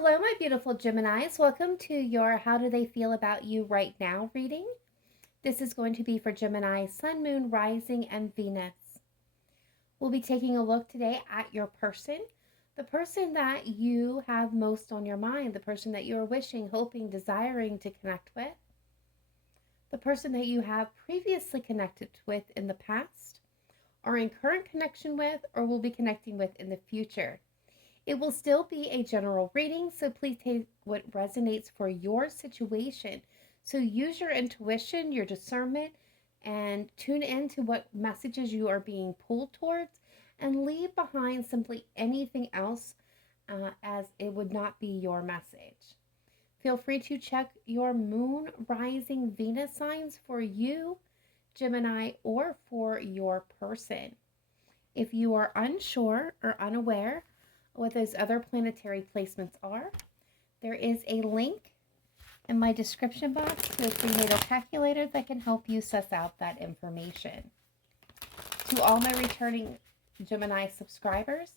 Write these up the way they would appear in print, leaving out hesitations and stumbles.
Hello, my beautiful Geminis. Welcome to your How Do They Feel About You Right Now reading. This is going to be for Gemini, Sun, Moon, Rising, and Venus. We'll be taking a look today at your person, the person that you have most on your mind, the person that you're wishing, hoping, desiring to connect with, the person that you have previously connected with in the past, are in current connection with, or will be connecting with in the future. It will still be a general reading, so please take what resonates for your situation. So use your intuition, your discernment, and tune into what messages you are being pulled towards, and leave behind simply anything else as it would not be your message. Feel free to check your moon, rising, Venus signs for you, Gemini, or for your person. If you are unsure or unaware what those other planetary placements are, there is a link in my description box to a prenatal calculator that can help you suss out that information. To all my returning Gemini subscribers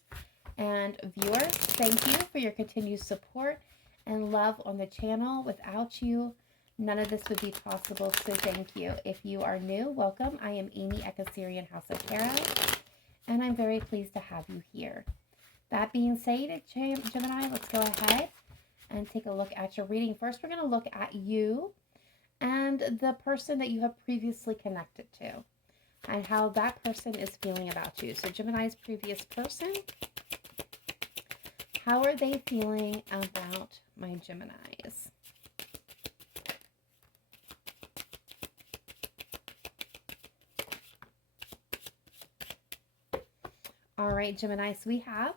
and viewers, thank you for your continued support and love on the channel. Without you, none of this would be possible, so thank you. If you are new, welcome. I am Amy at Cancerianhouse of Tarot, and I'm very pleased to have you here. That being said, Gemini, let's go ahead and take a look at your reading. First, we're going to look at you and the person that you have previously connected to and how that person is feeling about you. So Gemini's previous person, how are they feeling about my Geminis? All right, Gemini, so we have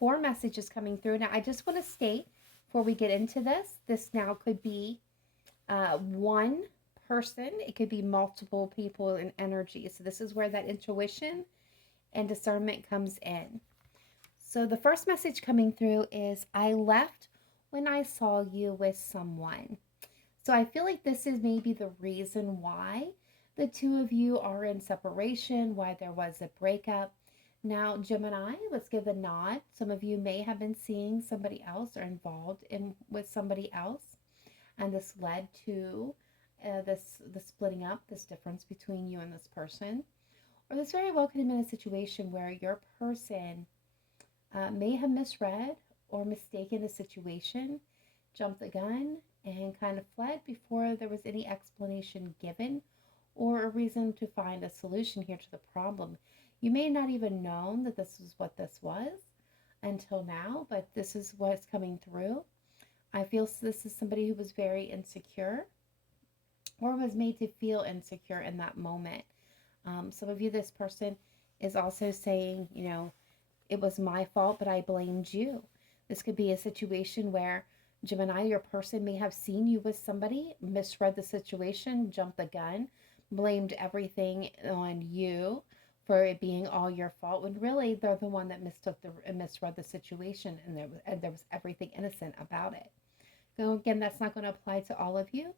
4 messages coming through. Now, I just want to state before we get into this now could be one person. It could be multiple people in energy. So this is where that intuition and discernment comes in. So the first message coming through is, I left when I saw you with someone. So I feel like this is maybe the reason why the two of you are in separation, why there was a breakup. Now, Gemini, let's give a nod. Some of you may have been seeing somebody else or involved with somebody else, and this led to the splitting up, this difference between you and this person. Or this very well could have been a situation where your person may have misread or mistaken the situation, jumped the gun, and kind of fled before there was any explanation given or a reason to find a solution here to the problem. You may not even known that this is what this was until now, but this is what's coming through. I feel this is somebody who was very insecure or was made to feel insecure in that moment. Some of you, this person is also saying, you know, it was my fault, but I blamed you. This could be a situation where Gemini, your person may have seen you with somebody, misread the situation, jumped the gun, blamed everything on you for it being all your fault, when really they're the one that misread the situation, and there was everything innocent about it. So again, that's not going to apply to all of you,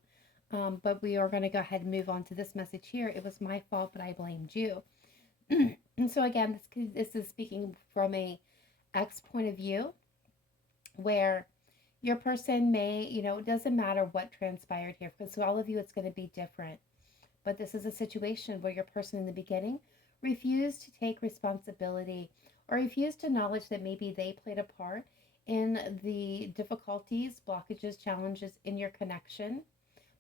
but we are going to go ahead and move on to this message here. It was my fault, but I blamed you. And so again, this is speaking from a ex point of view, where your person may, you know, it doesn't matter what transpired here, because to all of you it's going to be different. But this is a situation where your person in the beginning refused to take responsibility or refused to acknowledge that maybe they played a part in the difficulties, blockages, challenges in your connection,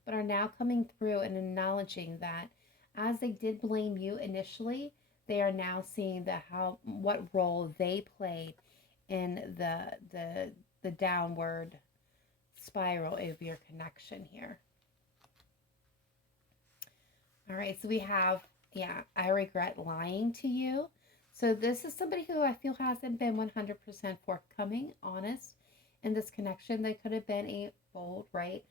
but are now coming through and acknowledging that as they did blame you initially, they are now seeing what role they played in the downward spiral of your connection here. All right, so we have, yeah, I regret lying to you. So this is somebody who I feel hasn't been 100% forthcoming, honest in this connection. They could have been a bold, right,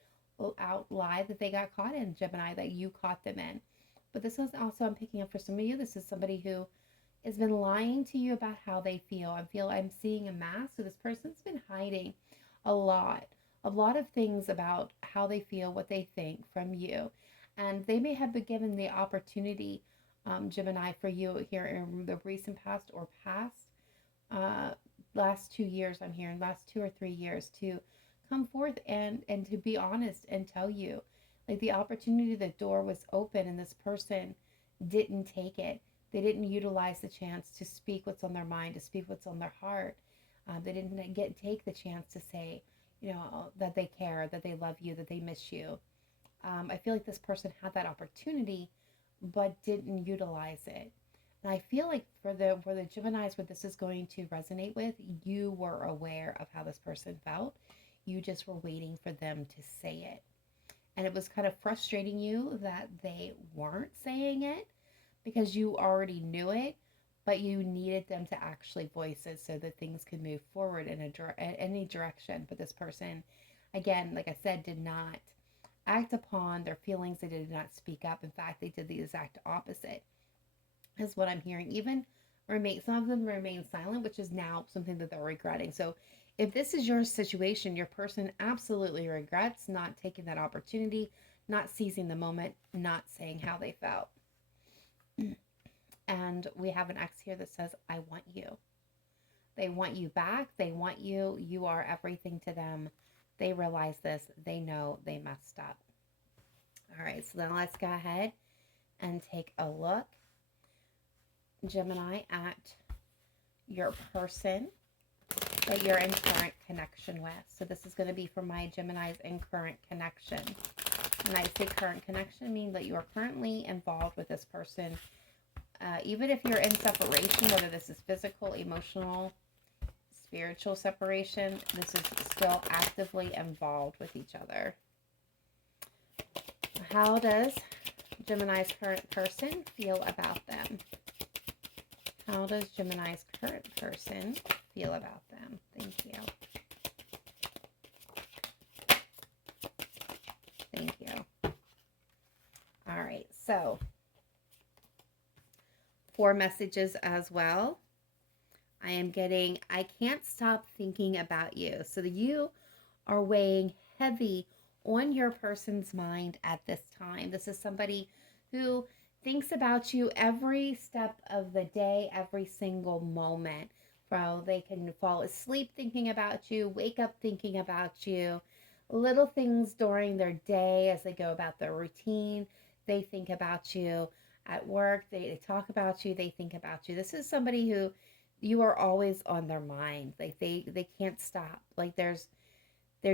out lie that they got caught in, Gemini, that you caught them in. But this is also, I'm picking up for some of you, this is somebody who has been lying to you about how they feel. I'm seeing a mask. So this person's been hiding a lot of things about how they feel, what they think from you. And they may have been given the opportunity, Gemini, for you here in the recent past or past, last 2 years, I'm hearing last 2 or 3 years, to come forth and to be honest and tell you, like, the opportunity, the door was open and this person didn't take it. They didn't utilize the chance to speak what's on their mind, to speak what's on their heart. They didn't take the chance to say, that they care, that they love you, that they miss you. I feel like this person had that opportunity, but didn't utilize it. And I feel like for the Geminis, where this is going to resonate with, you were aware of how this person felt. You just were waiting for them to say it. And it was kind of frustrating you that they weren't saying it because you already knew it, but you needed them to actually voice it so that things could move forward in any direction. But this person, again, like I said, did not act upon their feelings. They did not speak up. In fact, they did the exact opposite, is what I'm hearing. Even some of them remain silent, which is now something that they're regretting. So if this is your situation, your person absolutely regrets not taking that opportunity, not seizing the moment, not saying how they felt. And we have an X here that says, I want you. They want you back. They want you. You are everything to them. They realize this. They know they messed up. All right, so then let's go ahead and take a look, Gemini, at your person that you're in current connection with. So this is going to be for my Geminis in current connection. When I say current connection, I mean that you are currently involved with this person. Even if you're in separation, whether this is physical, emotional, spiritual separation, this is still actively involved with each other. How does Gemini's current person feel about them? How does Gemini's current person feel about them? Thank you. Thank you. All right, so 4 messages as well. I am getting, I can't stop thinking about you. So you are weighing heavy on your person's mind at this time. This is somebody who thinks about you every step of the day, every single moment. They can fall asleep thinking about you, wake up thinking about you, little things during their day as they go about their routine. They think about you at work. They talk about you. They think about you. This is somebody who you are always on their mind. Like they can't stop. Like they're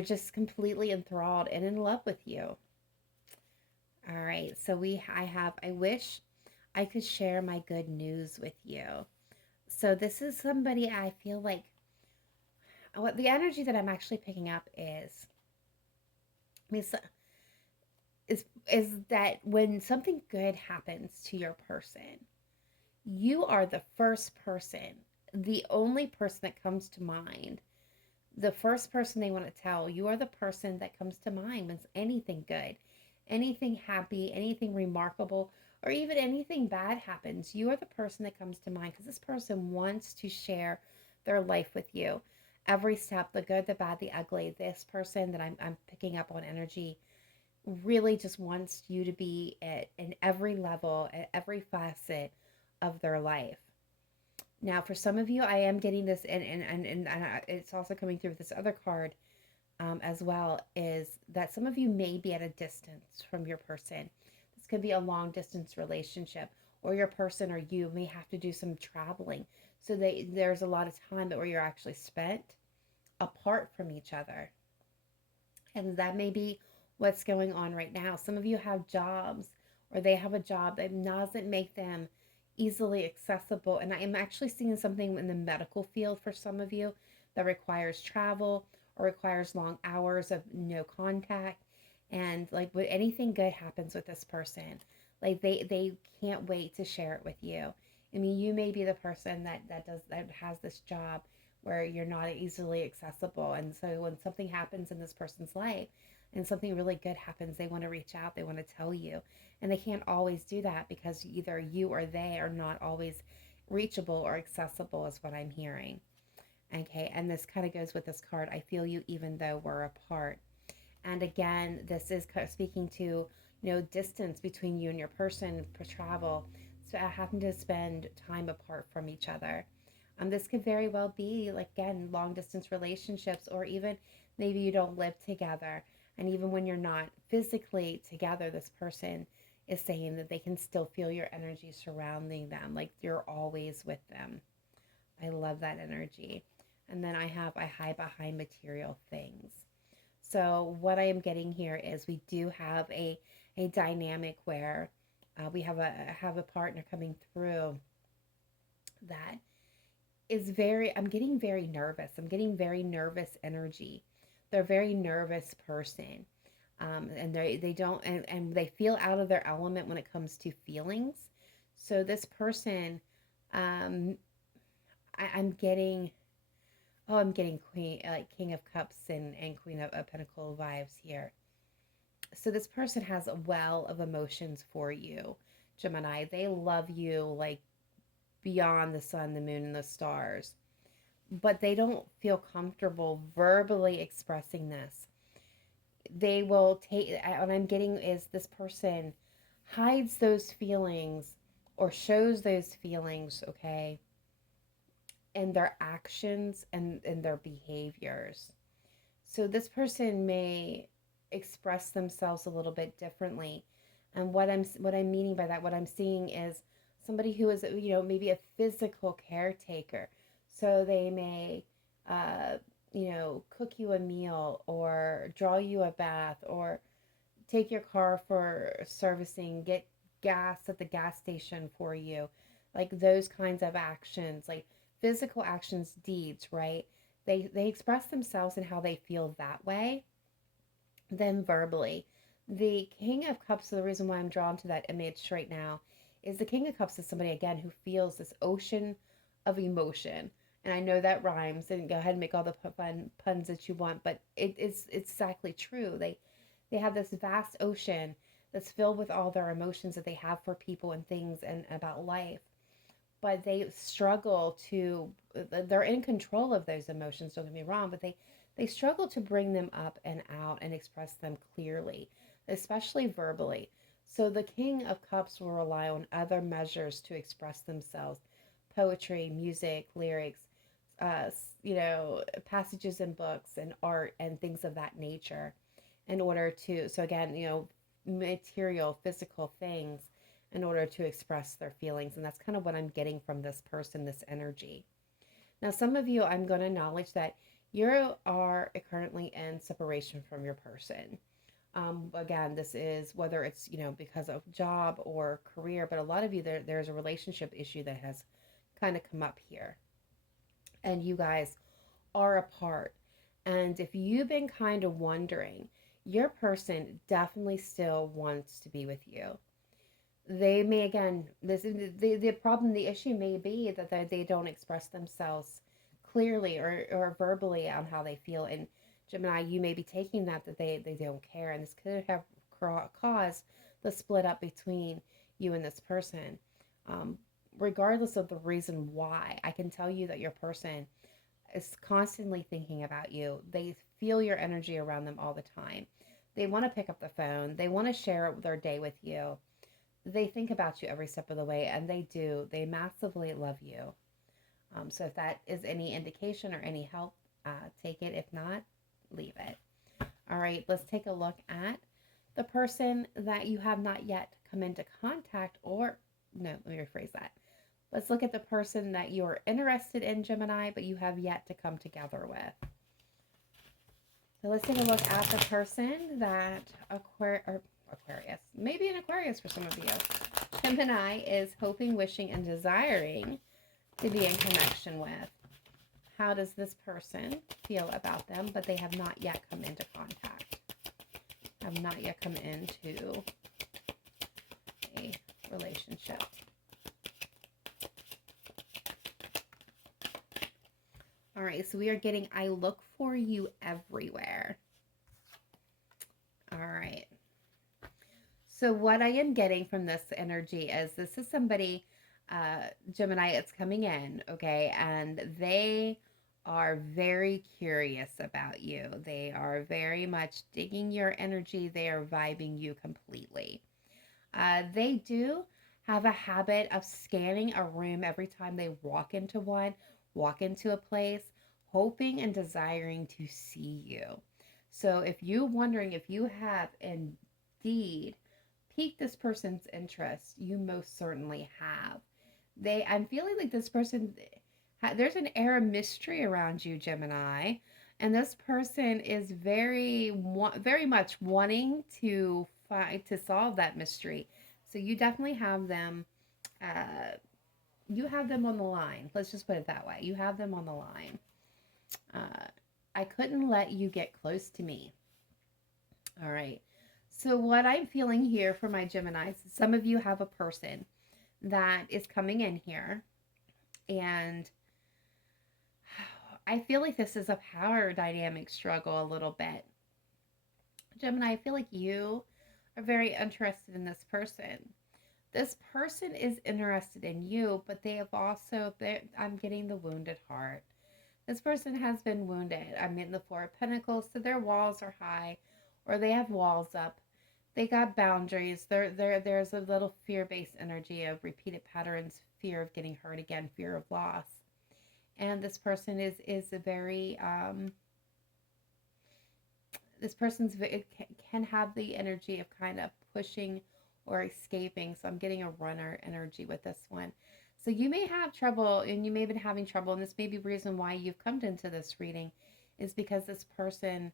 just completely enthralled and in love with you. All right. So I wish I could share my good news with you. So this is somebody I feel like, what the energy that I'm actually picking up is, is that when something good happens to your person, you are the first person, the only person that comes to mind, the first person they want to tell. You are the person that comes to mind when anything good, anything happy, anything remarkable, or even anything bad happens. You are the person that comes to mind because this person wants to share their life with you. Every step, the good, the bad, the ugly. This person that I'm picking up on energy really just wants you to be in every level, at every facet of their life. Now, for some of you, I am getting this, and it's also coming through with this other card as well, is that some of you may be at a distance from your person. This could be a long distance relationship, or your person or you may have to do some traveling. So there's a lot of time where you're actually spent apart from each other. And that may be what's going on right now. Some of you have jobs, or they have a job that doesn't make them easily accessible. And I am actually seeing something in the medical field for some of you that requires travel or requires long hours of no contact. And like when anything good happens with this person, like they can't wait to share it with you. I mean, you may be the person that has this job where you're not easily accessible. And so when something happens in this person's life and something really good happens, they want to reach out, they want to tell you. And they can't always do that because either you or they are not always reachable or accessible, is what I'm hearing. Okay, and this kind of goes with this card, I feel you even though we're apart. And again, this is speaking to, distance between you and your person for travel. So having to spend time apart from each other. This could very well be, like, again, long distance relationships, or even maybe you don't live together. And even when you're not physically together, this person is saying that they can still feel your energy surrounding them, like you're always with them. I love that energy. And then I hide behind material things. So what I am getting here is we do have a dynamic where we have a partner coming through that is very, I'm getting very nervous. I'm getting very nervous energy. They're a very nervous person. And they don't, and they feel out of their element when it comes to feelings. So this person, um, I'm getting, oh, I'm getting Queen, like King of Cups and Queen of Pentacle vibes here. So this person has a well of emotions for you, Gemini. They love you like beyond the sun, the moon, and the stars, but they don't feel comfortable verbally expressing this. They will take, what I'm getting is this person hides those feelings or shows those feelings, okay, in their actions and in their behaviors. So this person may express themselves a little bit differently. And what I'm meaning by that, what I'm seeing is somebody who is, maybe a physical caretaker. So they may cook you a meal or draw you a bath or take your car for servicing, get gas at the gas station for you. Like those kinds of actions, like physical actions, deeds, right? They express themselves and how they feel that way, then verbally. The King of Cups, the reason why I'm drawn to that image right now, is the King of Cups is somebody, again, who feels this ocean of emotion. And I know that rhymes, and go ahead and make all the fun puns that you want, but it's exactly true. They have this vast ocean that's filled with all their emotions that they have for people and things and about life, but they struggle to, they're in control of those emotions, don't get me wrong, but they struggle to bring them up and out and express them clearly, especially verbally. So the King of Cups will rely on other measures to express themselves: poetry, music, lyrics, uh, passages in books and art and things of that nature, in order to, so again, material, physical things, in order to express their feelings. And that's kind of what I'm getting from this person, this energy. Now, some of you, I'm going to acknowledge that you are currently in separation from your person. Again, this is whether it's, because of job or career, but a lot of you, there's a relationship issue that has kind of come up here. And you guys are apart. And if you've been kind of wondering, your person definitely still wants to be with you. They may, again, the problem, the issue may be that they don't express themselves clearly or verbally on how they feel. And Gemini, you may be taking that they don't care, and this could have caused the split up between you and this person. Um, Regardless of the reason why, I can tell you that your person is constantly thinking about you. They feel your energy around them all the time. They want to pick up the phone. They want to share their day with you. They think about you every step of the way, and they do. They massively love you. So if that is any indication or any help, take it. If not, leave it. All right, let's take a look at the person that you have not yet come into contact, or no, let me rephrase that. Let's look at the person that you're interested in, Gemini, but you have yet to come together with. So let's take a look at the person that Aquarius, maybe an Aquarius for some of you. Gemini is hoping, wishing, and desiring to be in connection with. How does this person feel about them? But they have not yet come into contact. Have not yet come into a relationship. All right, so we are getting, I look for you everywhere. All right. So what I am getting from this energy is this is somebody, Gemini, it's coming in, okay? And they are very curious about you. They are very much digging your energy. They are vibing you completely. They do have a habit of scanning a room every time they walk into one, walk into a place hoping and desiring to see you. So if you're wondering if you have indeed piqued this person's interest, you most certainly have. I'm feeling like this person, there's an air of mystery around you, Gemini, and this person is very much wanting to solve that mystery. So you definitely have them. You have them on the line. Let's just put it that way. You have them on the line. I couldn't let you get close to me. All right. So what I'm feeling here for my Geminis, some of you have a person that is coming in here, and I feel like this is a power dynamic struggle a little bit. Gemini, I feel like you are very interested in this person. This person is interested in you, but they have also, I'm getting the wounded heart. This person has been wounded. I'm getting the Four of Pentacles, so their walls are high, or they have walls up. They got boundaries. There's a little fear-based energy of repeated patterns, fear of getting hurt again, fear of loss. And this person is a very, this person's can have the energy of kind of pushing or escaping. So I'm getting a runner energy with this one. So you may have trouble, and you may have been having trouble, and this may be the reason why you've come into this reading, is because this person,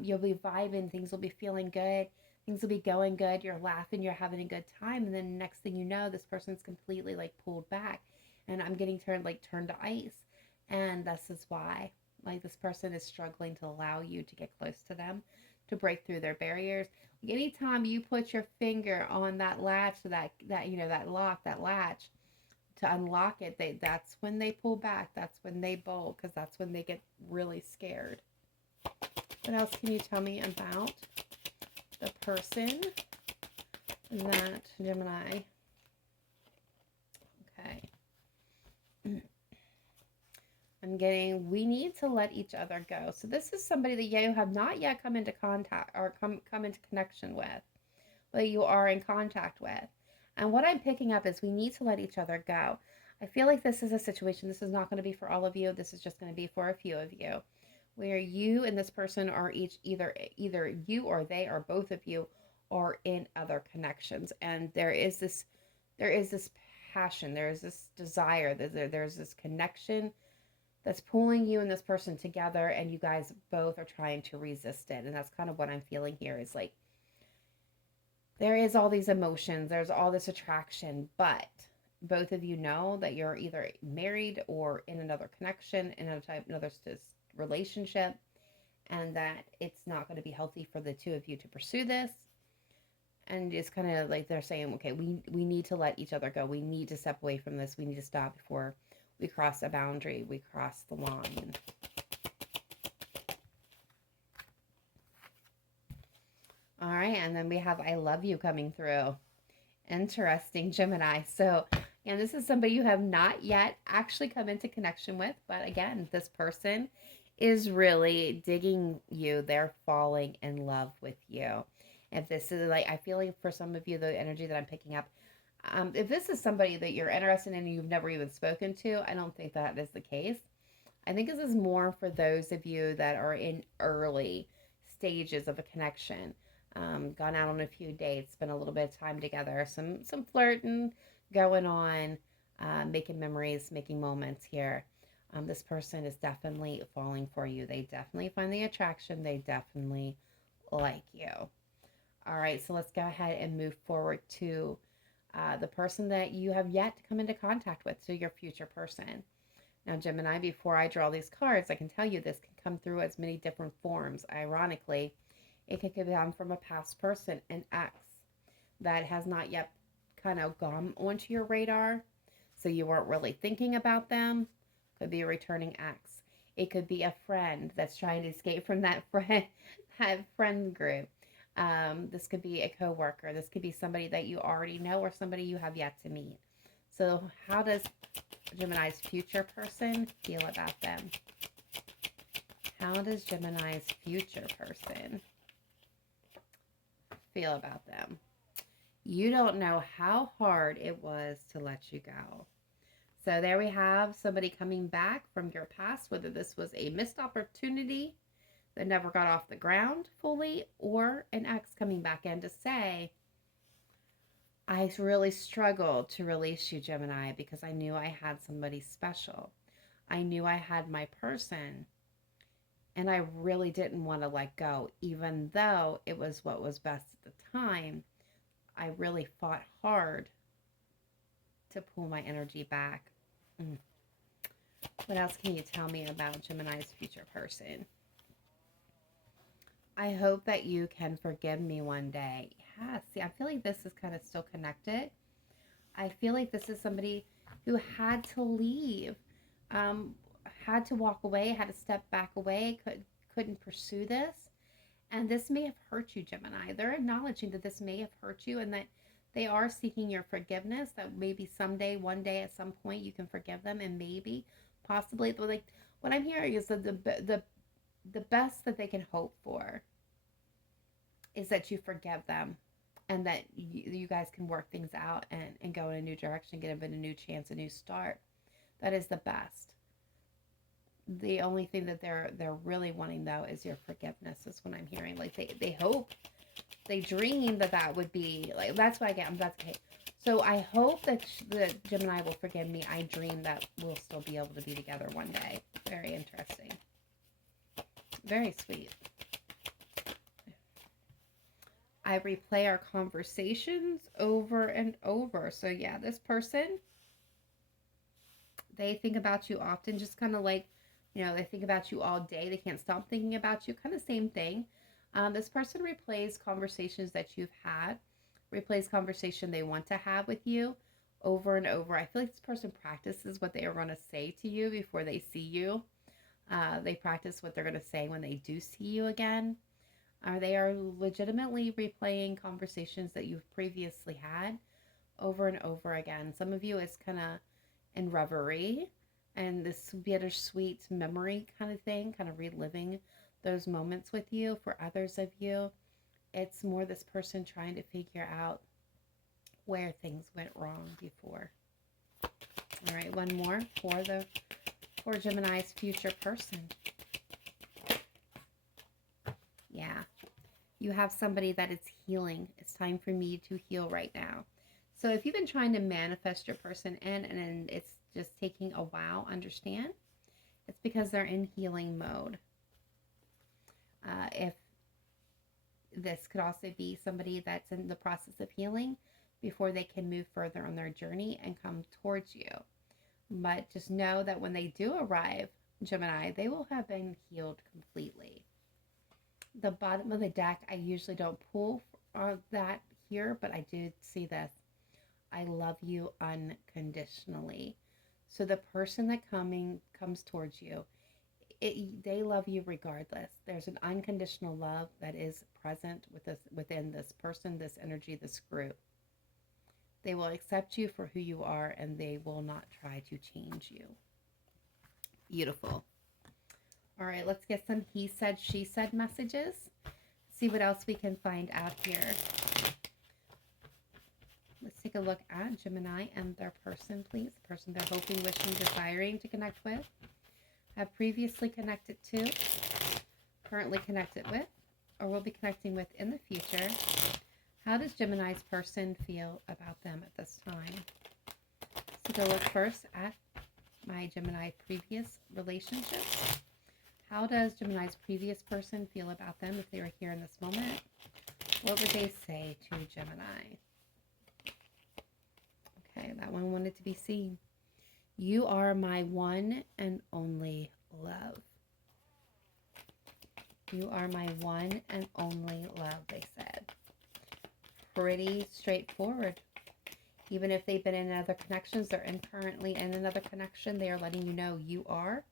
you'll be vibing, things will be feeling good, things will be going good, you're laughing, you're having a good time, and then next thing you know, this person's completely like pulled back, and I'm getting turned to ice, and this is why. Like, this person is struggling to allow you to get close to them, to break through their barriers. Like, anytime you put your finger on that latch, that lock, that latch, to unlock it, that's when they pull back. That's when they bolt, because that's when they get really scared. What else can you tell me about the person that Gemini? Okay. I'm getting, we need to let each other go. So this is somebody that you have not yet come into contact or come into connection with, but you are in contact with. And what I'm picking up is we need to let each other go. I feel like this is a situation, this is not going to be for all of you. This is just going to be for a few of you, where you and this person are either you or they or both of you are in other connections. And there is this passion, there is this desire, there's this connection that's pulling you and this person together, and you guys both are trying to resist it. And that's kind of what I'm feeling here, is like, there is all these emotions, there's all this attraction, but both of you know that you're either married or in another connection, in another relationship, and that it's not going to be healthy for the two of you to pursue this. And it's kind of like they're saying, okay, we need to let each other go. We need to step away from this. We need to stop before we cross a boundary. We cross the line. All right, and then we have I love you coming through. Interesting, Gemini. So, and this is somebody you have not yet actually come into connection with, but again, this person is really digging you. They're falling in love with you. If this is like, I feel like for some of you, the energy that I'm picking up, if this is somebody that you're interested in and you've never even spoken to, I don't think that is the case. I think this is more for those of you that are in early stages of a connection. Gone out on a few dates, spent a little bit of time together, some flirting going on, making memories, making moments here. This person is definitely falling for you. They definitely find the attraction. They definitely like you. All right, so let's go ahead and move forward to the person that you have yet to come into contact with, so your future person. Now, Gemini, before I draw these cards, I can tell you this can come through as many different forms. Ironically, it can come from a past person, an ex that has not yet kind of gone onto your radar, so you weren't really thinking about them. Could be a returning ex. It could be a friend that's trying to escape from that friend group. This could be a coworker. This could be somebody that you already know or somebody you have yet to meet. So how does Gemini's future person feel about them? How does Gemini's future person feel about them? You don't know how hard it was to let you go. So there we have somebody coming back from your past, whether this was a missed opportunity that never got off the ground fully, or an ex coming back in to say, I really struggled to release you, Gemini, because I knew I had somebody special. I knew I had my person, and I really didn't want to let go, even though it was what was best at the time. I really fought hard to pull my energy back. What else can you tell me about Gemini's future person? I hope that you can forgive me one day. Yeah, see, I feel like this is kind of still connected. I feel like this is somebody who had to leave, had to walk away, had to step back away, couldn't pursue this. And this may have hurt you, Gemini. They're acknowledging that this may have hurt you and that they are seeking your forgiveness, that maybe someday, one day, at some point, you can forgive them, and maybe, possibly, but like what I'm hearing is that the best that they can hope for is that you forgive them, and that you guys can work things out and go in a new direction, get a new chance, a new start. That is the best. The only thing that they're really wanting, though, is your forgiveness, is what I'm hearing. Like they hope, they dream that would be, like, that's what I get. That's okay. So I hope that the Gemini will forgive me. I dream that we'll still be able to be together one day. Very interesting. Very sweet. I replay our conversations over and over. So yeah, this person, they think about you often, just kind of like, they think about you all day. They can't stop thinking about you. Kind of same thing. This person replays conversations that you've had, replays conversation they want to have with you over and over. I feel like this person practices what they are going to say to you before they see you. They practice what they're going to say when they do see you again. They are legitimately replaying conversations that you've previously had over and over again. Some of you, it's kind of in reverie and this bittersweet memory kind of thing, kind of reliving those moments with you. For others of you, it's more this person trying to figure out where things went wrong before. All right, one more for Gemini's future person. Yeah, you have somebody that is healing. It's time for me to heal right now. So if you've been trying to manifest your person in and it's just taking a while, understand it's because they're in healing mode. If this could also be somebody that's in the process of healing before they can move further on their journey and come towards you. But just know that when they do arrive, Gemini, they will have been healed completely. The bottom of the deck, I usually don't pull that here, but I do see this. I love you unconditionally. So the person that comes towards you, they love you regardless. There's an unconditional love that is present within this person, this energy, this group. They will accept you for who you are, and they will not try to change you. Beautiful. All right, let's get some he said, she said messages. See what else we can find out here. Let's take a look at Gemini and their person, please. The person they're hoping, wishing, desiring to connect with, have previously connected to, currently connected with, or will be connecting with in the future. How does Gemini's person feel about them at this time? So go look first at my Gemini previous relationships. How does Gemini's previous person feel about them if they were here in this moment? What would they say to Gemini? Okay, that one wanted to be seen. You are my one and only love. You are my one and only love, they said. Pretty straightforward. Even if they've been in other connections, they're currently in another connection, they are letting you know you are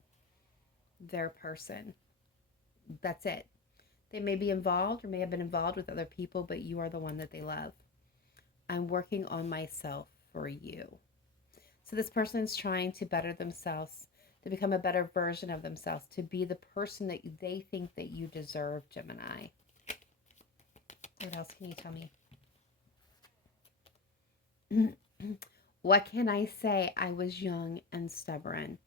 their person. That's it. They may be involved or may have been involved with other people, but you are the one that they love. I'm working on myself for you. So this person is trying to better themselves, to become a better version of themselves, to be the person that they think that you deserve, Gemini. What else can you tell me? What can I say? I was young and stubborn.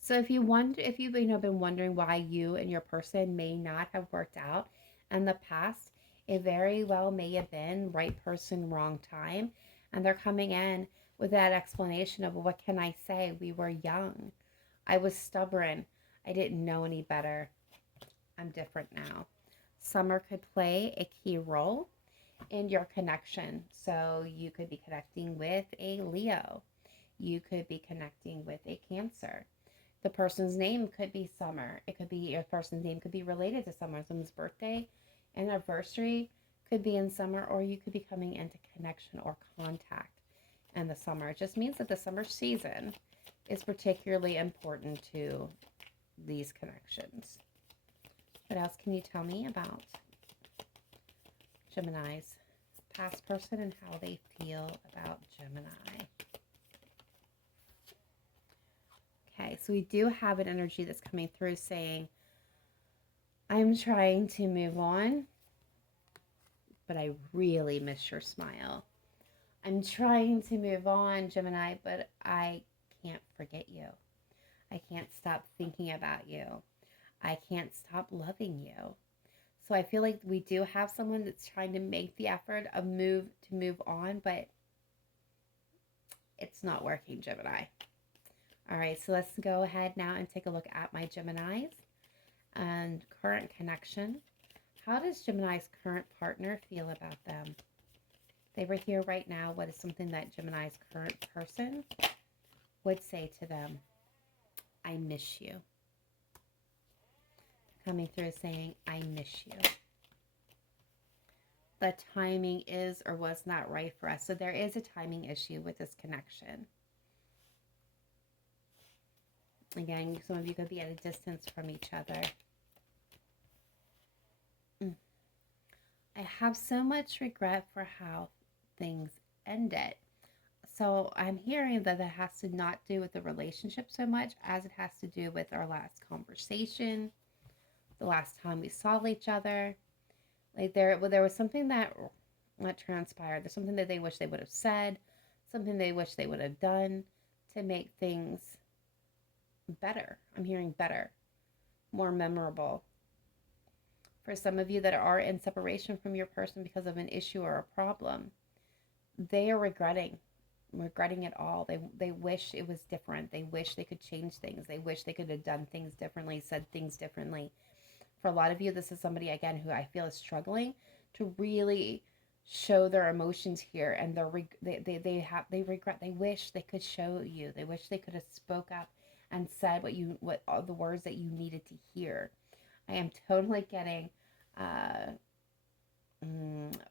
So if you've been wondering why you and your person may not have worked out in the past, it very well may have been right person, wrong time, and they're coming in with that explanation of what can I say? We were young. I was stubborn. I didn't know any better. I'm different now. Summer could play a key role in your connection. So you could be connecting with a Leo. You could be connecting with a Cancer. The person's name could be Summer. It could be your person's name could be related to summer. Someone's birthday, anniversary could be in summer, or you could be coming into connection or contact in the summer. It just means that the summer season is particularly important to these connections. What else can you tell me about Gemini's past person and how they feel about Gemini? Okay, so we do have an energy that's coming through saying, I'm trying to move on, but I really miss your smile. I'm trying to move on, Gemini, but I can't forget you. I can't stop thinking about you. I can't stop loving you. So I feel like we do have someone that's trying to make the effort of move on, but it's not working, Gemini. All right, so let's go ahead now and take a look at my Geminis and current connection. How does Gemini's current partner feel about them? If they were here right now, what is something that Gemini's current person would say to them? I miss you. Coming through saying, I miss you. The timing is or was not right for us. So there is a timing issue with this connection. Again, some of you could be at a distance from each other. I have so much regret for how things ended. So I'm hearing that that has to not do with the relationship so much as it has to do with our last conversation, the last time we saw each other. Like there was something that transpired. There's something that they wish they would have said, something they wish they would have done to make things better. I'm hearing better, more memorable. For some of you that are in separation from your person because of an issue or a problem, they are regretting it all. They wish it was different. They wish they could change things. They wish they could have done things differently, said things differently. For a lot of you, this is somebody, again, who I feel is struggling to really show their emotions here, and they regret. They wish they could show you. They wish they could have spoke up and said what all the words that you needed to hear. I am totally getting,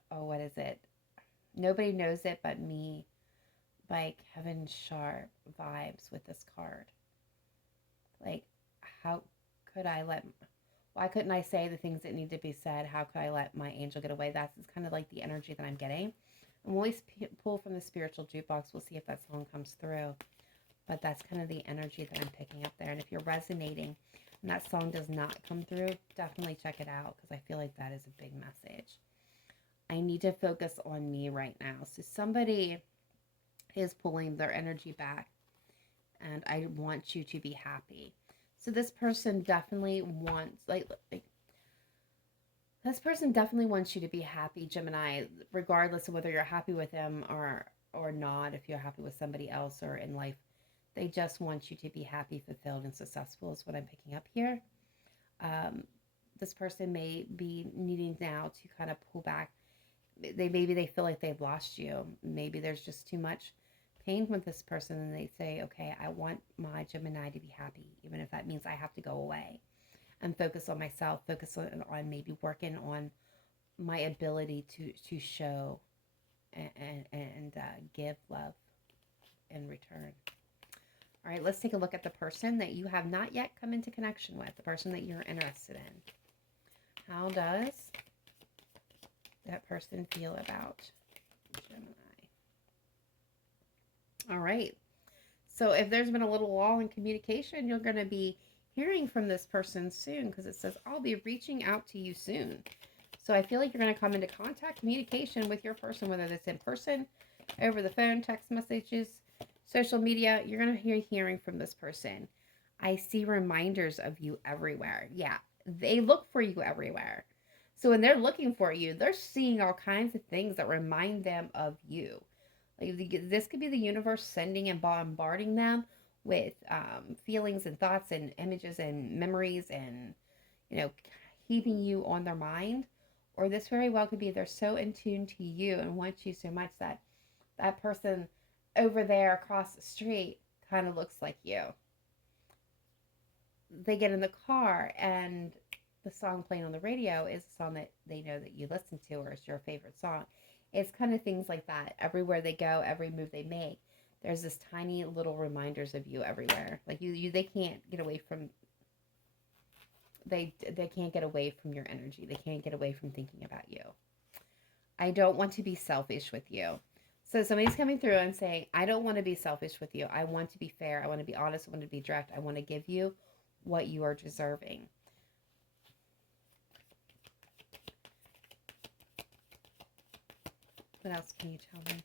what is it? Nobody Knows It But Me by Kevin Sharp vibes with this card. Like, why couldn't I say the things that need to be said? How could I let my angel get away? That's kind of like the energy that I'm getting. I'm always pull from the spiritual jukebox. We'll see if that song comes through. But that's kind of the energy that I'm picking up there. And if you're resonating and that song does not come through, definitely check it out, because I feel like that is a big message. I need to focus on me right now. So somebody is pulling their energy back, and I want you to be happy. So this person definitely wants, this person definitely wants you to be happy, Gemini, regardless of whether you're happy with them or not. If you're happy with somebody else or in life, they just want you to be happy, fulfilled, and successful is what I'm picking up here. This person may be needing now to kind of pull back. Maybe they feel like they've lost you. Maybe there's just too much pain with this person, and they say, okay, I want my Gemini to be happy, even if that means I have to go away and focus on myself, focus on maybe working on my ability to show and give love in return. All right, let's take a look at the person that you have not yet come into connection with, the person that you're interested in. How does that person feel about Gemini? All right. So if there's been a little lull in communication, you're going to be hearing from this person soon, because it says, I'll be reaching out to you soon. So I feel like you're going to come into contact, communication with your person, whether that's in person, over the phone, text messages, Social media, you're going to hear hearing from this person. I see reminders of you everywhere. Yeah, they look for you everywhere. So when they're looking for you, they're seeing all kinds of things that remind them of you. Like this could be the universe sending and bombarding them with feelings and thoughts and images and memories and, you know, keeping you on their mind. Or this very well could be they're so in tune to you and want you so much that that person over there across the street kind of looks like you. They get in the car and the song playing on the radio is a song that they know that you listen to or is your favorite song. It's kind of things like that. Everywhere they go, every move they make, there's this tiny little reminders of you everywhere. Like they can't get away from they can't get away from your energy. They can't get away from thinking about you. I don't want to be selfish with you. So somebody's coming through and saying, I don't want to be selfish with you. I want to be fair. I want to be honest. I want to be direct. I want to give you what you are deserving. What else can you tell me?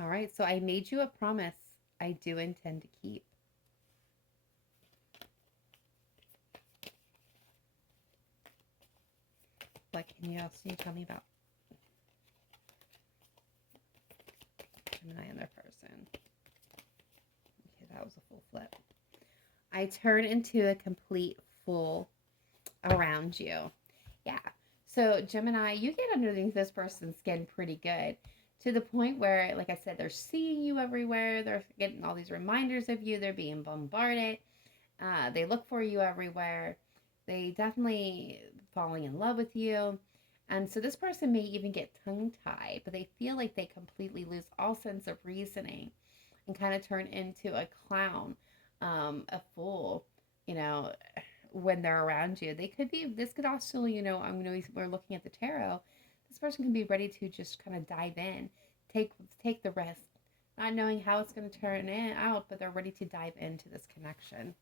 All right, so I made you a promise I do intend to keep. What else can you tell me about Gemini and their person? Okay, that was a full flip. I turn into a complete fool around you. Yeah. So Gemini, you get underneath this person's skin pretty good to the point where, like I said, they're seeing you everywhere. They're getting all these reminders of you. They're being bombarded. They look for you everywhere. They definitely falling in love with you. And so this person may even get tongue-tied, but they feel like they completely lose all sense of reasoning and kind of turn into a clown, a fool, you know, when they're around you. They could be, this could also, you know, we're looking at the tarot. This person can be ready to just kind of dive in, take the risk, not knowing how it's going to turn out, but they're ready to dive into this connection.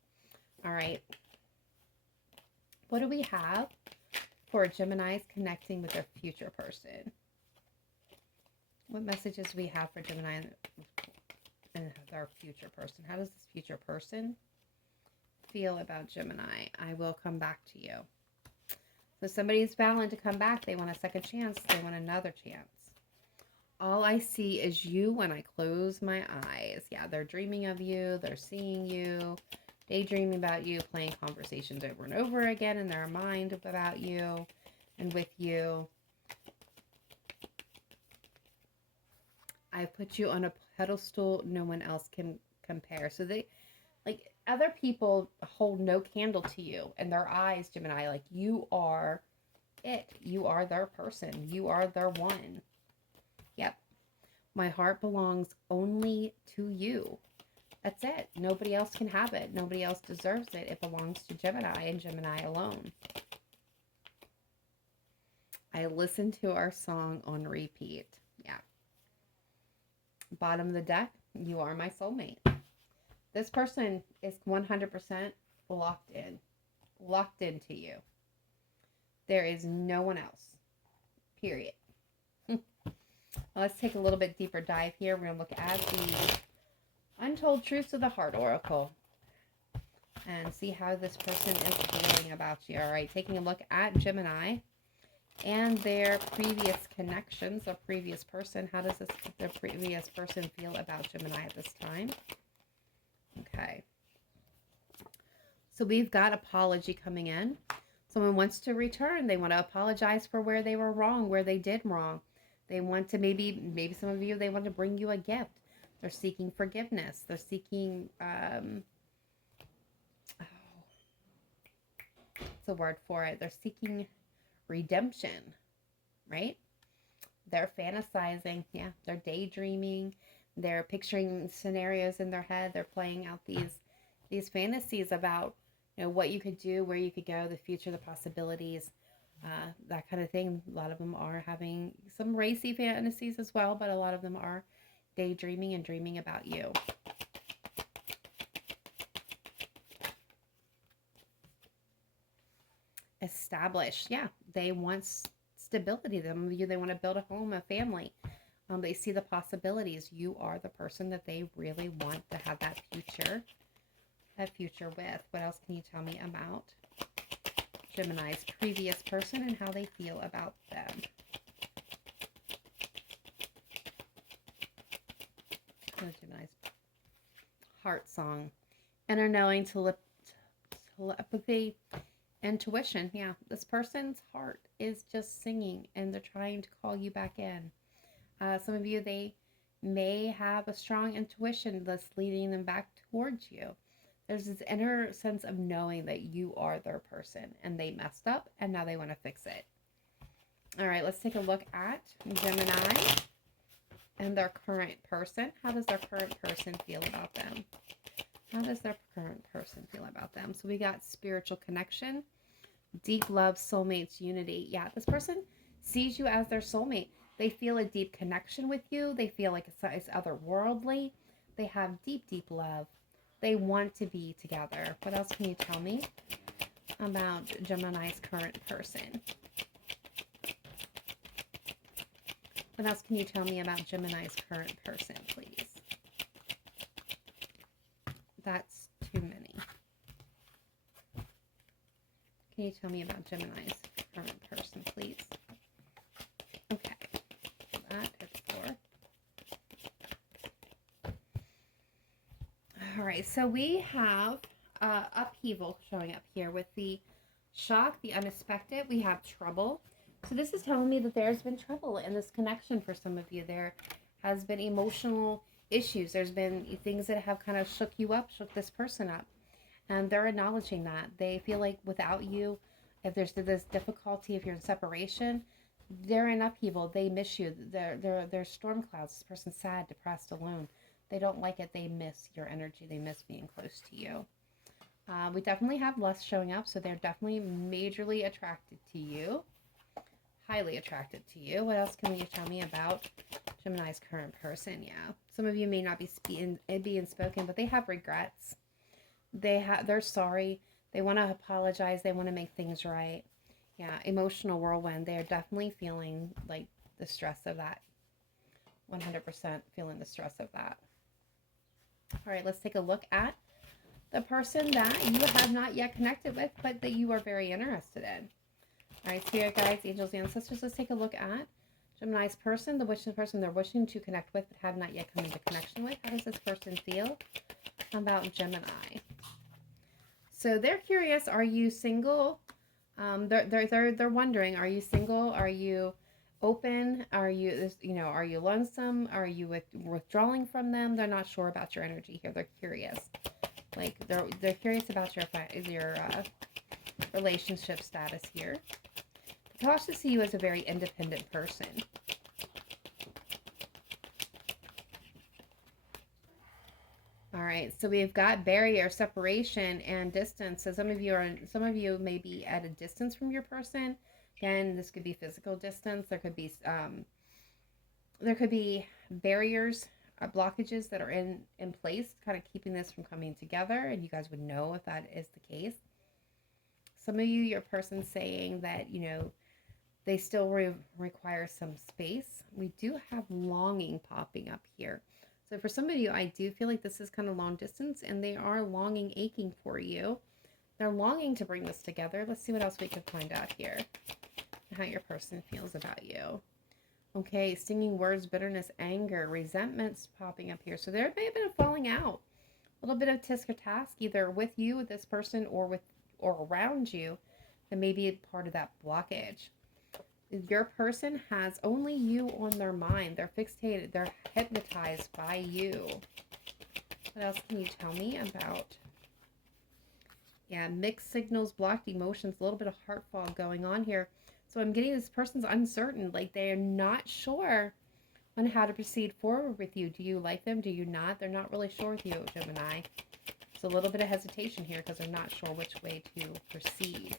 All right. What do we have for Geminis connecting with their future person? What messages do we have for Gemini and their future person? How does this future person feel about Gemini? I will come back to you. So somebody's vowing to come back. They want a second chance. They want another chance. All I see is you when I close my eyes. Yeah, they're dreaming of you. They're seeing you. Daydreaming about you, playing conversations over and over again in their mind about you and with you. I've put you on a pedestal no one else can compare. So they, like, other people hold no candle to you in their eyes, Gemini. Like, you are it. You are their person. You are their one. Yep. My heart belongs only to you. That's it. Nobody else can have it. Nobody else deserves it. It belongs to Gemini and Gemini alone. I listen to our song on repeat. Yeah. Bottom of the deck, you are my soulmate. This person is 100% locked into you. There is no one else. Period. Let's take a little bit deeper dive here. We're going to look at the Untold Truths of the Heart Oracle and see how this person is feeling about you. All right, taking a look at Gemini and their previous connections, their previous person. How does their previous person feel about Gemini at this time? Okay. So we've got apology coming in. Someone wants to return. They want to apologize for where they were wrong, where they did wrong. They want to maybe some of you, they want to bring you a gift. They're seeking forgiveness. They're seeking, what's the word for it? They're seeking redemption, right? They're fantasizing. Yeah, they're daydreaming. They're picturing scenarios in their head. They're playing out these fantasies about, you know, what you could do, where you could go, the future, the possibilities, that kind of thing. A lot of them are having some racy fantasies as well, but a lot of them are daydreaming and dreaming about you. Establish. Yeah, they want stability. They want to build a home, a family. They see the possibilities. You are the person that they really want to have that future with. What else can you tell me about Gemini's previous person and how they feel about them? Gemini's heart song. Inner knowing, telepathy, intuition. Yeah, this person's heart is just singing and they're trying to call you back in. Some of you, they may have a strong intuition that's leading them back towards you. There's this inner sense of knowing that you are their person and they messed up and now they want to fix it. All right, let's take a look at Gemini and their current person. How does their current person feel about them? How does their current person feel about them? So we got spiritual connection, deep love, soulmates, unity. Yeah, this person sees you as their soulmate. They feel a deep connection with you. They feel like it's otherworldly. They have deep, deep love. They want to be together. What else can you tell me about Gemini's current person? What else can you tell me about Gemini's current person, please? That's too many. Can you tell me about Gemini's current person, please? Okay. That is 4. All right, so we have upheaval showing up here with the shock, the unexpected. We have trouble. So this is telling me that there's been trouble in this connection for some of you. There has been emotional issues. There's been things that have kind of shook you up, shook this person up. And they're acknowledging that. They feel like without you, if there's this difficulty, if you're in separation, they're in upheaval. They miss you. They're storm clouds. This person's sad, depressed, alone. They don't like it. They miss your energy. They miss being close to you. We definitely have lust showing up, so they're definitely majorly attracted to you. Highly attracted to you. What else can you tell me about Gemini's current person? Yeah. Some of you may not be being spoken, but they have regrets. They're sorry. They want to apologize. They want to make things right. Yeah, emotional whirlwind. They are definitely feeling like the stress of that. 100% feeling the stress of that. All right, let's take a look at the person that you have not yet connected with, but that you are very interested in. All right, spirit guides, angels, ancestors, let's take a look at Gemini's person, the person they're wishing to connect with but have not yet come into connection with. How does this person feel about Gemini? So they're curious, are you single? They're wondering, are you single? Are you open? Are you lonesome? Are you withdrawing from them? They're not sure about your energy here. They're curious. Like they're curious about your relationship status here. They also see you as a very independent person. All right, so we've got barrier, separation, and distance. So some of you may be at a distance from your person. Again, this could be physical distance. There could be barriers, blockages that are in place, kind of keeping this from coming together. And you guys would know if that is the case. Some of you, your person's saying that they still require some space. We do have longing popping up here. So for some of you, I do feel like this is kind of long distance and they are longing, aching for you. They're longing to bring this together. Let's see what else we can find out here. How your person feels about you. Okay, stinging words, bitterness, anger, resentments popping up here. So there may have been a falling out. A little bit of tisk or task, either with you, with this person, or around you, that may be a part of that blockage. Your person has only you on their mind. They're fixated. They're hypnotized by you. What else can you tell me about? Yeah, mixed signals, blocked emotions, a little bit of heart fog going on here. So I'm getting this person's uncertain. Like they're not sure on how to proceed forward with you. Do you like them? Do you not? They're not really sure with you, Gemini. It's a little bit of hesitation here because they're not sure which way to proceed.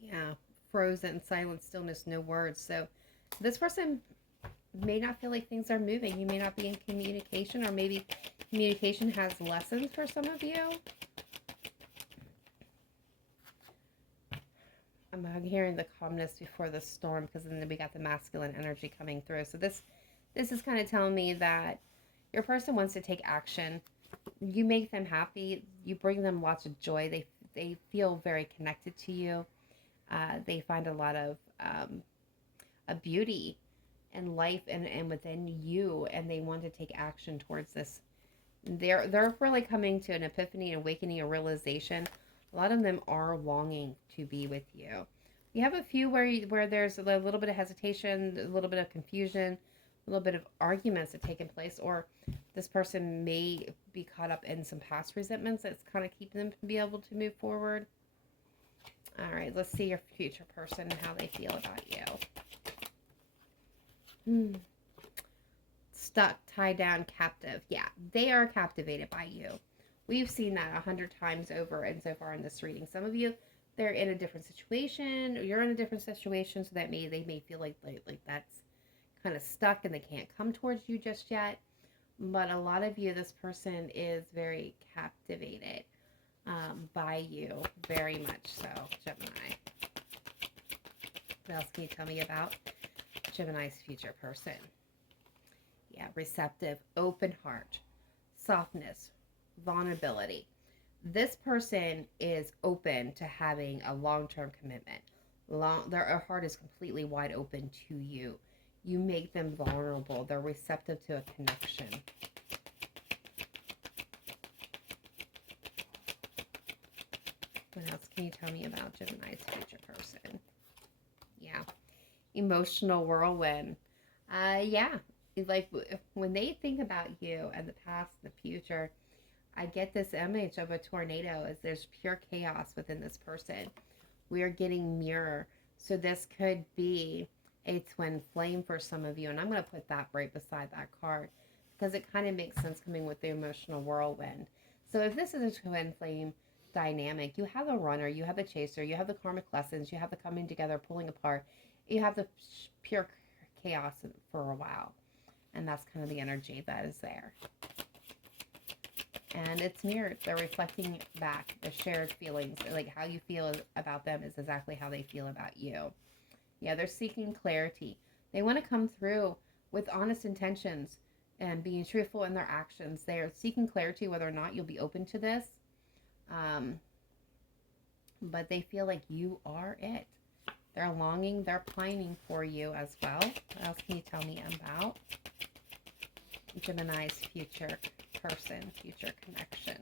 Yeah, frozen, silence, stillness, no words. So this person may not feel like things are moving. You may not be in communication, or maybe communication has lessened for some of you. I'm hearing the calmness before the storm, because then we got the masculine energy coming through. So this is kind of telling me that your person wants to take action. You make them happy. You bring them lots of joy. They feel very connected to you. They find a lot of a beauty and life and within you, and they want to take action towards this. They're really coming to an epiphany, awakening, a realization. A lot of them are longing to be with you. You have a few where there's a little bit of hesitation, a little bit of confusion, a little bit of arguments that taken place, or this person may be caught up in some past resentments that's kind of keeping them to be able to move forward. All right, let's see your future person and how they feel about you. Stuck, tied down, captive. Yeah, they are captivated by you. We've seen that 100 times over and so far in this reading. Some of you, they're in a different situation, or you're in a different situation, so that they may feel like that's kind of stuck and they can't come towards you just yet. But a lot of you, this person is very captivated by you, very much so, Gemini. What else can you tell me about Gemini's future person? Yeah, receptive, open heart, softness, vulnerability. This person is open to having a long-term commitment. Their heart is completely wide open to you. You make them vulnerable. They're receptive to a connection. What else can you tell me about Gemini's future person? Yeah. Emotional whirlwind. Yeah. Like when they think about you and the past and the future, I get this image of a tornado as there's pure chaos within this person. We are getting mirror. So this could be a twin flame for some of you. And I'm going to put that right beside that card because it kind of makes sense coming with the emotional whirlwind. So if this is a twin flame dynamic, you have the runner, you have the chaser, you have the karmic lessons, you have the coming together, pulling apart, you have the pure chaos for a while. And that's kind of the energy that is there. And it's mirrored. They're reflecting back the shared feelings. Like how you feel about them is exactly how they feel about you. Yeah, they're seeking clarity. They want to come through with honest intentions and being truthful in their actions. They are seeking clarity whether or not you'll be open to this. But they feel like you are it. They're longing, they're pining for you as well. What else can you tell me about Gemini's future person, future connection?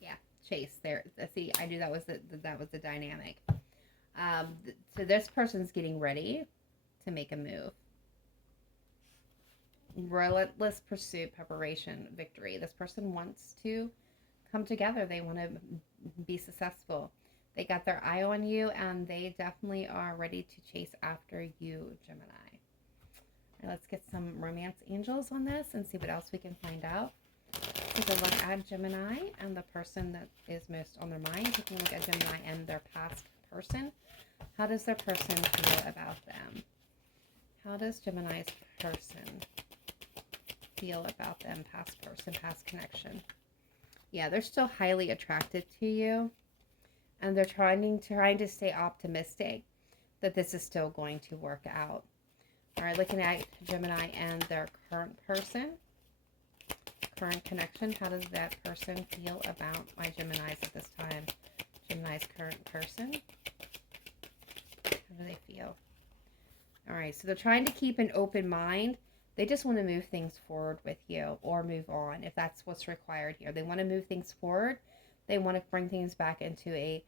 Yeah, chase. There. See, I knew that was the dynamic. So this person's getting ready to make a move. Relentless pursuit, preparation, victory. This person wants to come together. They want to be successful. They got their eye on you, and they definitely are ready to chase after you, Gemini. All right, let's get some romance angels on this and see what else we can find out. Take a look at Gemini and the person that is most on their mind. Taking a look at Gemini and their past person. How does their person feel about them? How does Gemini's person feel about them? Past person, past connection. Yeah, they're still highly attracted to you. And they're trying to stay optimistic that this is still going to work out. All right, looking at Gemini and their current person. Current connection. How does that person feel about my Geminis at this time? Gemini's current person. How do they feel? All right, so they're trying to keep an open mind. They just want to move things forward with you or move on if that's what's required here. They want to move things forward. They want to bring things back into a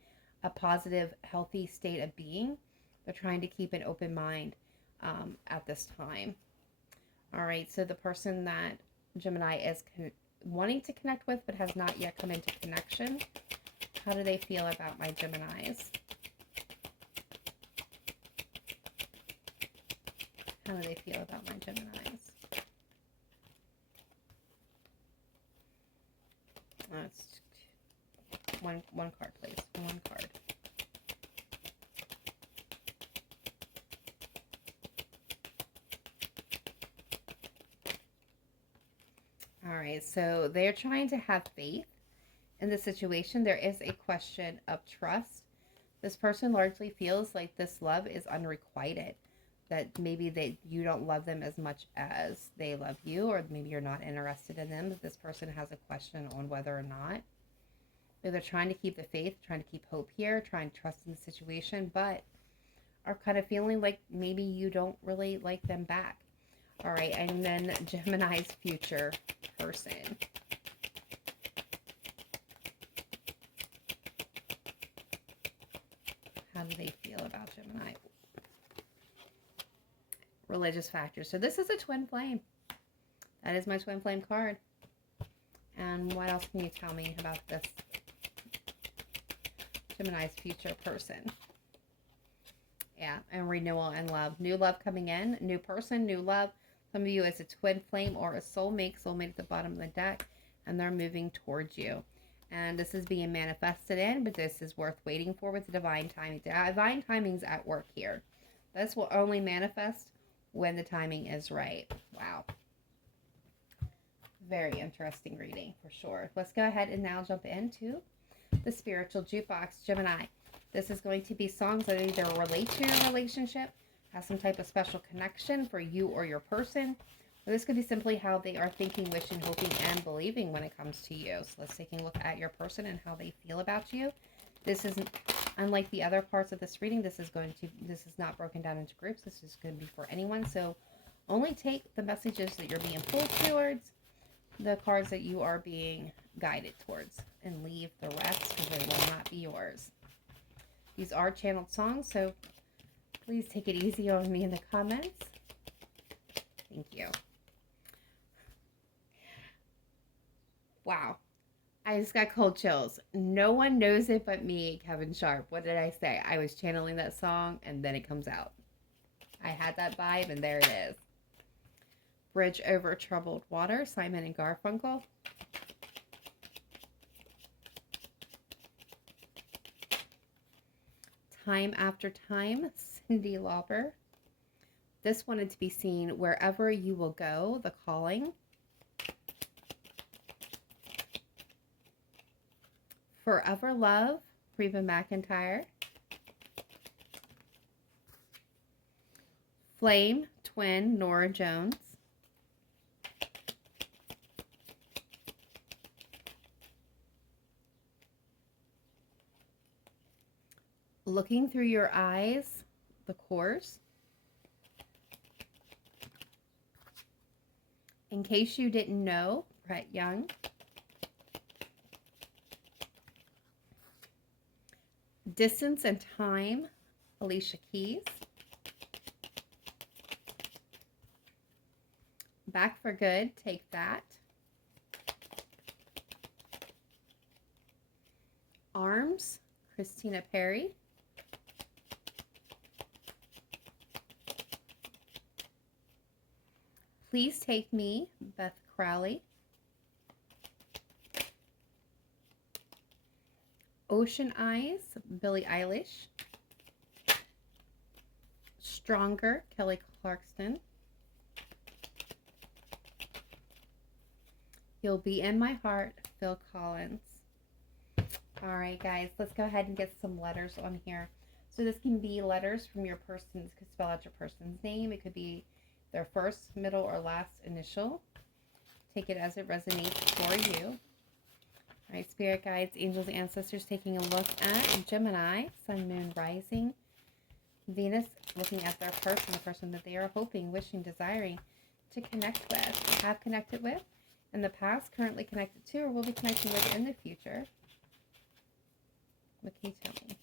positive, healthy state of being. They're trying to keep an open mind at this time. All right, so the person that Gemini is wanting to connect with but has not yet come into connection, how do they feel about my Geminis? How do they feel about my Geminis? Let's one card, please. One card. All right, so they're trying to have faith in the situation, there is a question of trust. This person largely feels like this love is unrequited, that maybe you don't love them as much as they love you, or maybe you're not interested in them, but this person has a question on whether or not. They're trying to keep the faith, trying to keep hope here, trying to trust in the situation, but are kind of feeling like maybe you don't really like them back. All right, and then Gemini's future person. How do they feel about Gemini? Religious factors. So this is a twin flame. That is my twin flame card. And what else can you tell me about this Gemini's future person? Yeah, and renewal and love. New love coming in. New person, new love. Some of you, it's a twin flame or a soulmate. Soulmate at the bottom of the deck. And they're moving towards you. And this is being manifested in, but this is worth waiting for with the divine timing. Divine timing's at work here. This will only manifest when the timing is right. Wow. Very interesting reading for sure. Let's go ahead and now jump into the spiritual jukebox, Gemini. This is going to be songs that either relate to your relationship, has some type of special connection for you or your person. Or this could be simply how they are thinking, wishing, hoping, and believing when it comes to you. So let's take a look at your person and how they feel about you. This isn't unlike the other parts of this reading. This is not broken down into groups. This is going to be for anyone. So only take the messages that you're being pulled towards, the cards that you are being guided towards, and leave the rest because they will not be yours. These are channeled songs, so please take it easy on me in the comments. Thank you. Wow. I just got cold chills. No one knows it but me, Kevin Sharp. What did I say? I was channeling that song, and then it comes out. I had that vibe, and there it is. Bridge Over Troubled Water, Simon and Garfunkel. Time After Time, Cyndi Lauper. This wanted to be seen, Wherever You Will Go, The Calling. Forever Love, Reba McEntire. Flame, Twin, Norah Jones. Looking Through Your Eyes, The Course. In Case You Didn't Know, Brett Young. Distance and Time, Alicia Keys. Back for Good, Take That. Arms, Christina Perri. Please Take Me, Beth Crowley. Ocean Eyes, Billie Eilish. Stronger, Kelly Clarkson. You'll Be in My Heart, Phil Collins. All right, guys, let's go ahead and get some letters on here. So this can be letters from your person's, could spell out your person's name. It could be their first, middle, or last initial. Take it as it resonates for you. All right, spirit guides, angels, ancestors, taking a look at Gemini, Sun, Moon, Rising, Venus, looking at their person, the person that they are hoping, wishing, desiring to connect with, have connected with in the past, currently connected to, or will be connecting with in the future. What can you tell me?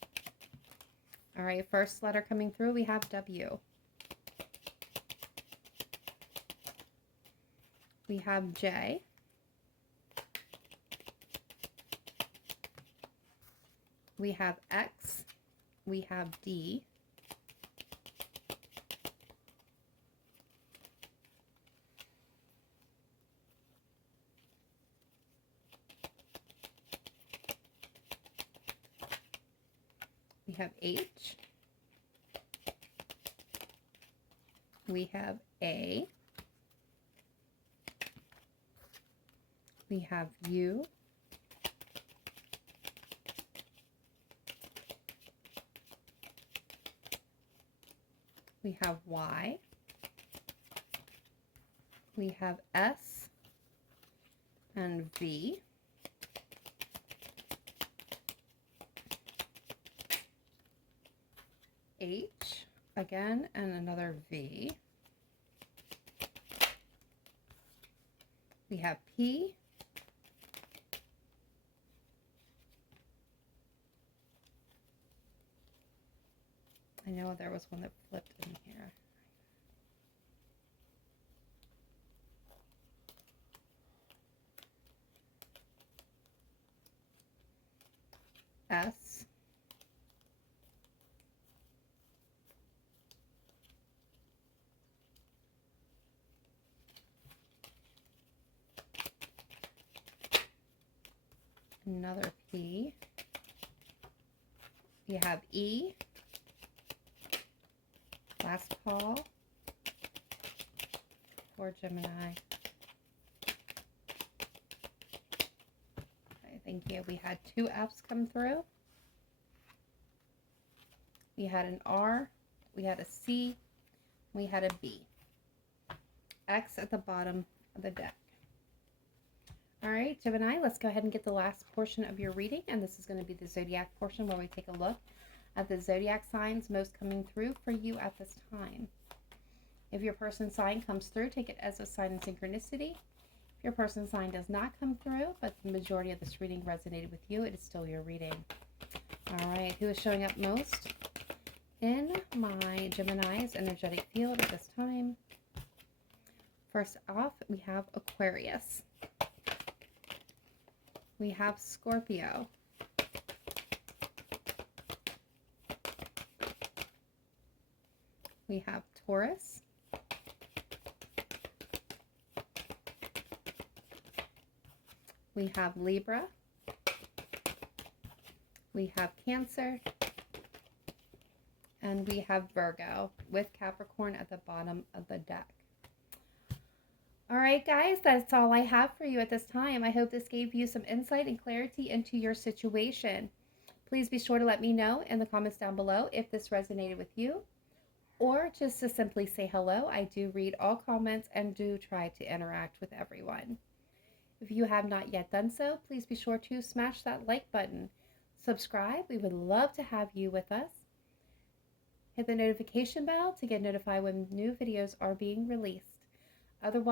All right, first letter coming through, we have W. We have J. We have X. We have D. We have H. We have A. We have U. We have Y. We have S and V. H again and another V. We have P. I know there was one that flipped in here. S. Another P. We have E. Last call for Gemini. Okay, thank you. We had 2 F's come through. We had an R. We had a C. We had a B. X at the bottom of the deck. All right, Gemini, let's go ahead and get the last portion of your reading, and this is going to be the zodiac portion where we take a look at the zodiac signs most coming through for you at this time. If your person's sign comes through, take it as a sign in synchronicity. If your person's sign does not come through, but the majority of this reading resonated with you, it is still your reading. All right, who is showing up most in my Gemini's energetic field at this time? First off, we have Aquarius. We have Scorpio. We have Taurus. We have Libra. We have Cancer. And we have Virgo with Capricorn at the bottom of the deck. All right, guys, that's all I have for you at this time. I hope this gave you some insight and clarity into your situation. Please be sure to let me know in the comments down below if this resonated with you, or just to simply say hello. I do read all comments and do try to interact with everyone. If you have not yet done so, please be sure to smash that like button. Subscribe. We would love to have you with us. Hit the notification bell to get notified when new videos are being released. Otherwise,